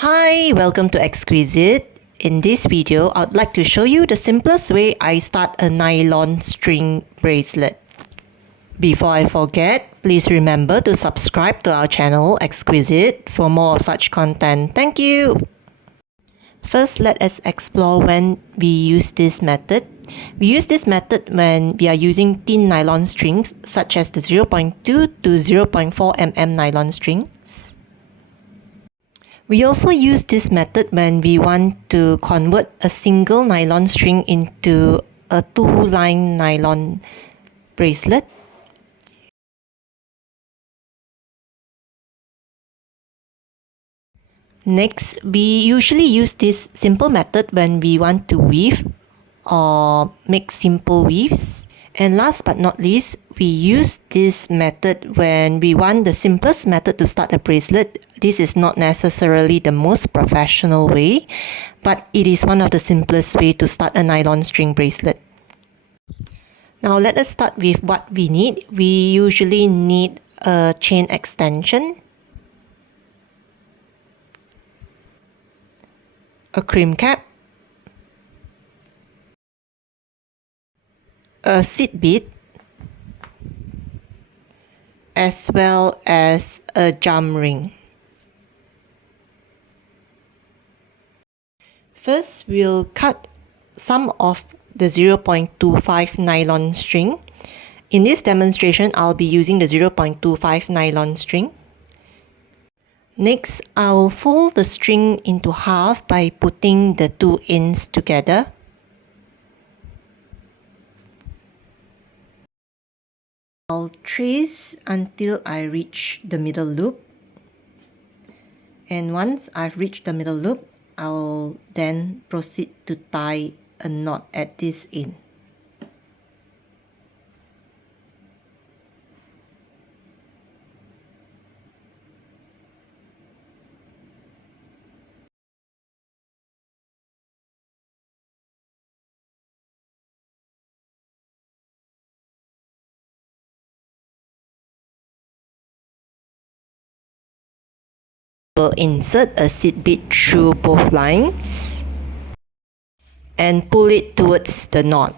Hi, welcome to Xkweesit. In this video, I'd like to show you the simplest way I start a nylon string bracelet. Before I forget, please remember to subscribe to our channel Xkweesit for more of such content. Thank you! First, let us explore when we use this method. We use this method when we are using thin nylon strings such as the 0.2 to 0.4 mm nylon strings. We also use this method when we want to convert a single nylon string into a two-line nylon bracelet. Next, we usually use this simple method when we want to weave or make simple weaves. And last but not least, we use this method when we want the simplest method to start a bracelet. This is not necessarily the most professional way, but it is one of the simplest way to start a nylon string bracelet. Now let us start with what we need. We usually need a chain extension, a crimp cap, a seed bead, as well as a jump ring. First, we'll cut some of the 0.25 nylon string. In this demonstration, I'll be using the 0.25 nylon string. Next, I'll fold the string into half by putting the two ends together. I'll trace until I reach the middle loop. And once I've reached the middle loop, I'll then proceed to tie a knot at this end. We'll insert a seed bead through both lines and pull it towards the knot.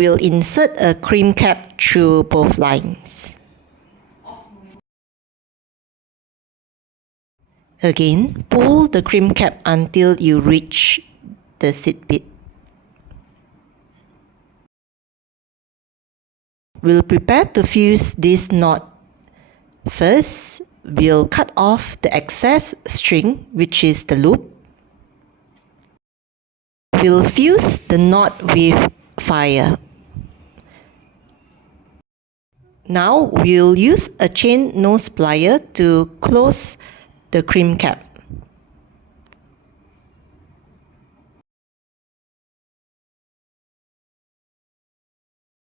We'll insert a crimp cap through both lines. Again, pull the crimp cap until you reach the seed bead. We'll prepare to fuse this knot. First, we'll cut off the excess string, which is the loop. We'll fuse the knot with fire. Now, we'll use a chain nose plier to close the crimp cap.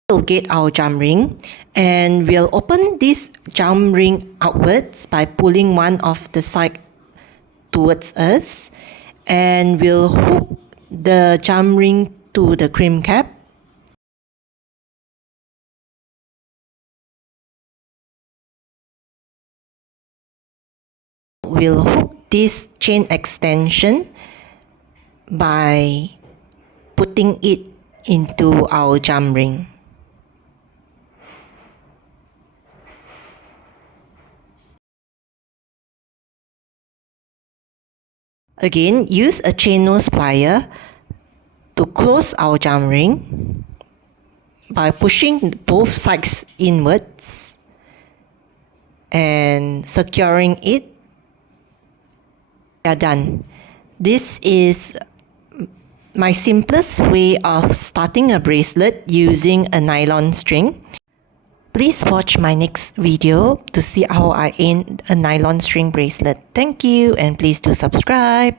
We'll get our jump ring and we'll open this jump ring outwards by pulling one of the side towards us, and we'll hook the jump ring to the crimp cap. We'll hook this chain extension by putting it into our jump ring. Again, use a chain nose plier to close our jump ring by pushing both sides inwards and securing it. We are done. This is my simplest way of starting a bracelet using a nylon string. Please watch my next video to see how I end a nylon string bracelet. Thank you, and please do subscribe.